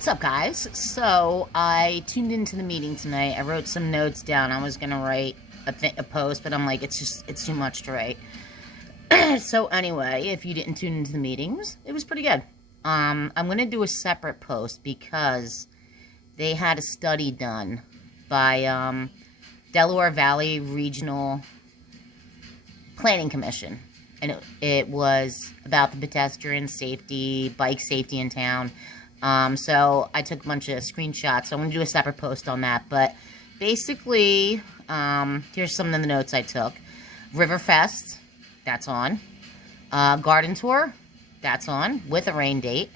What's up, guys? So I tuned into the meeting tonight. I wrote some notes down. I was gonna write a post, but I'm like, it's too much to write. So anyway, if you didn't tune into the meetings, it was pretty good. I'm gonna do a separate post because they had a study done by Delaware Valley Regional Planning Commission, and it was about the pedestrian safety, bike safety in town. So I took a bunch of screenshots, so I'm going to do a separate post on that, but basically, here's some of the notes I took. Riverfest, that's on. Garden Tour, that's on, with a rain date.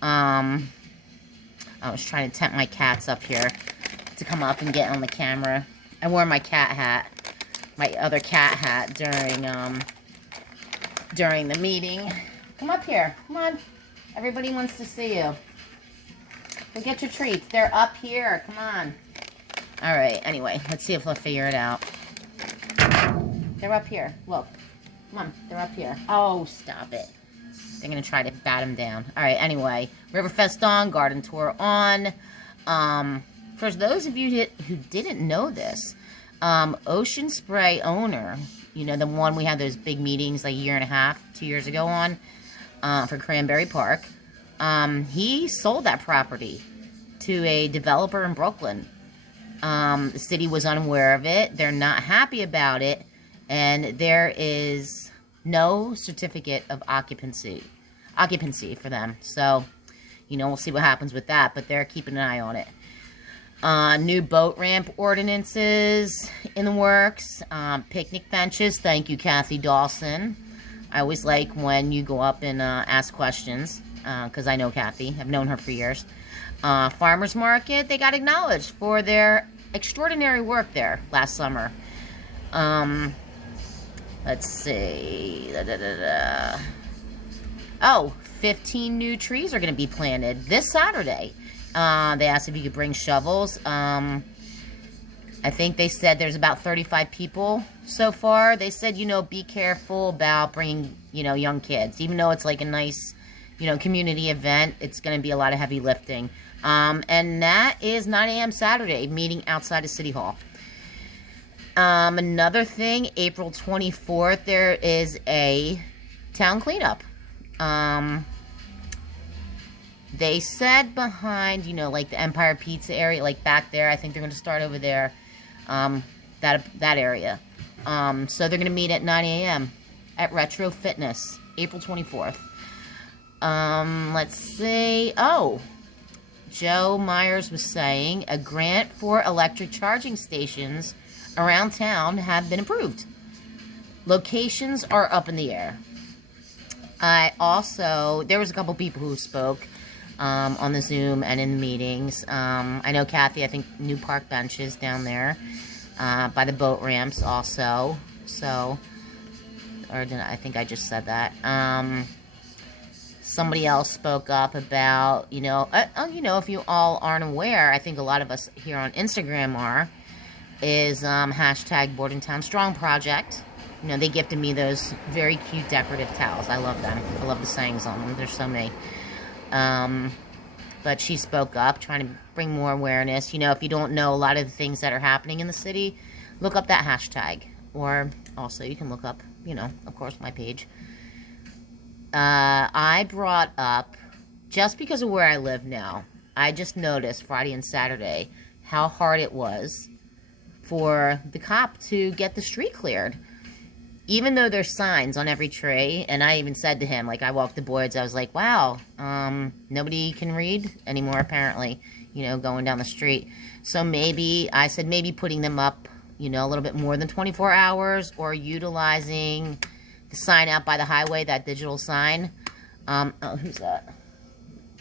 I was trying to tempt my cats up here to come up and get on the camera. I wore my cat hat, my other cat hat, during the meeting. Come up here, come on. Everybody wants to see you. Go get your treats. They're up here. Come on. Alright, anyway. Let's see if they'll figure it out. They're up here. Look. Come on. They're up here. Oh, stop it. They're going to try to bat them down. Alright, anyway. Riverfest on. Garden Tour on. For those of you who didn't know this, Ocean Spray owner, you know, the one we had those big meetings like a year and a half, 2 years ago on, for Cranberry Park, he sold that property to a developer in Brooklyn. The city was unaware of it. They're not happy about it, and there is no certificate of occupancy for them. So, you know, we'll see what happens with that, but they're keeping an eye on it. New boat ramp ordinances in the works. Picnic benches. Thank you, Kathy Dawson. I always like when you go up and ask questions, because I know Kathy. I've known her for years. Farmers Market, they got acknowledged for their extraordinary work there last summer. Let's see. Oh, 15 new trees are going to be planted this Saturday. They asked if you could bring shovels. I think they said there's about 35 people so far. They said, you know, be careful about bringing, you know, young kids. Even though it's like a nice, you know, community event, it's going to be a lot of heavy lifting. And that is 9 a.m. Saturday, meeting outside of City Hall. Another thing, April 24th, there is a town cleanup. They said behind, you know, like the Empire Pizza area, like back there. I think they're going to start over there, that area. So they're going to meet at 9 a.m. at Retro Fitness, April 24th. Let's see. Oh, Joe Myers was saying a grant for electric charging stations around town have been approved. Locations are up in the air. There was a couple people who spoke on the Zoom and in the meetings. I know Kathy, I think new park benches down there by the boat ramps also. So, I think I just said that. Somebody else spoke up about, you know, if you all aren't aware, I think a lot of us here on Instagram is hashtag Bordentown Strong Project. You know, they gifted me those very cute decorative towels. I love them. I love the sayings on them. There's so many. But she spoke up, trying to bring more awareness. You know, if you don't know a lot of the things that are happening in the city, look up that hashtag. Or also, you can look up, you know, of course, my page. I brought up, just because of where I live now, I just noticed Friday and Saturday how hard it was for the cop to get the street cleared. Even though there's signs on every tree, and I even said to him, like, I walked the boards, I was like, wow, nobody can read anymore, apparently, you know, going down the street. So maybe, I said maybe putting them up, you know, a little bit more than 24 hours, or utilizing the sign out by the highway, that digital sign. Oh, who's that?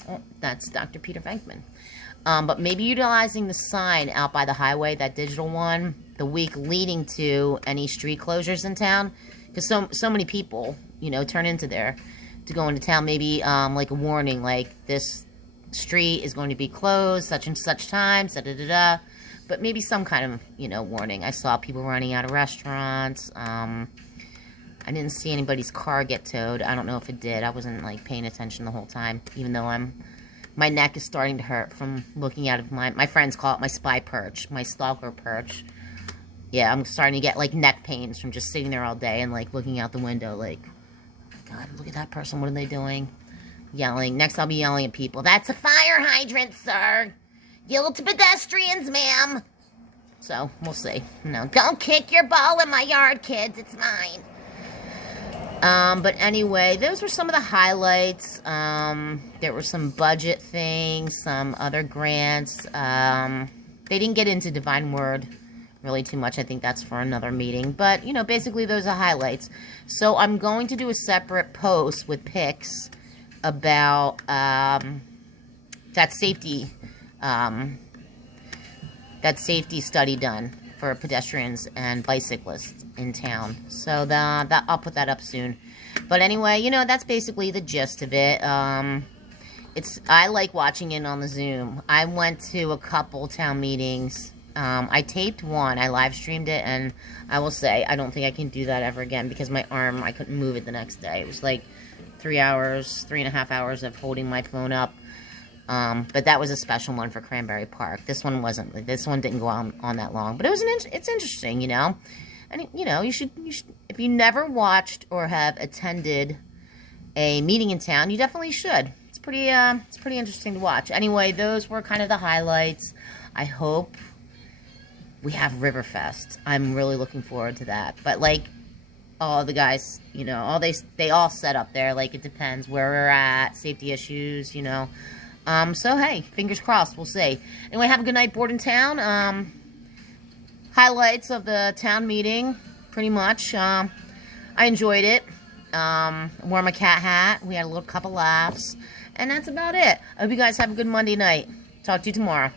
Oh, that's Dr. Peter Venkman. But maybe utilizing the sign out by the highway, that digital one, the week leading to any street closures in town, because so many people, you know, turn into there to go into town. Maybe like a warning, like this street is going to be closed such and such time, da da da da. But maybe some kind of, you know, warning. I saw people running out of restaurants. I didn't see anybody's car get towed. I don't know if it did. I wasn't, like, paying attention the whole time, even though I'm My neck is starting to hurt from looking out of my friends call it my spy perch, my stalker perch. Yeah, I'm starting to get, like, neck pains from just sitting there all day and, like, looking out the window, like, God, look at that person, what are they doing? Yelling. Next, I'll be yelling at people. That's a fire hydrant, sir. Yield to pedestrians, ma'am. So, we'll see. No, don't kick your ball in my yard, kids. It's mine. But anyway, those were some of the highlights. There were some budget things, some other grants. They didn't get into Divine Word really too much. I think that's for another meeting. But, you know, basically those are highlights. So I'm going to do a separate post with pics about that safety study done for pedestrians and bicyclists in town. So I'll put that up soon. But anyway, you know, that's basically the gist of it. I like watching it on the Zoom. I went to a couple town meetings. I taped one. I live streamed it, and I will say I don't think I can do that ever again because my arm, I couldn't move it the next day. It was like 3.5 hours of holding my phone up. But that was a special one for Cranberry Park. This one wasn't. This one didn't go on that long. But it's interesting, you know. And, you know, you should, if you never watched or have attended a meeting in town, you definitely should. It's pretty interesting to watch. Anyway, those were kind of the highlights. I hope we have Riverfest. I'm really looking forward to that. But, like, all the guys, you know, they all set up there. Like, it depends where we're at, safety issues, you know. So, hey, fingers crossed. We'll see. Anyway, have a good night, Board in Town. Highlights of the town meeting, pretty much. I enjoyed it. Wore my cat hat. We had a little couple laughs. And that's about it. I hope you guys have a good Monday night. Talk to you tomorrow.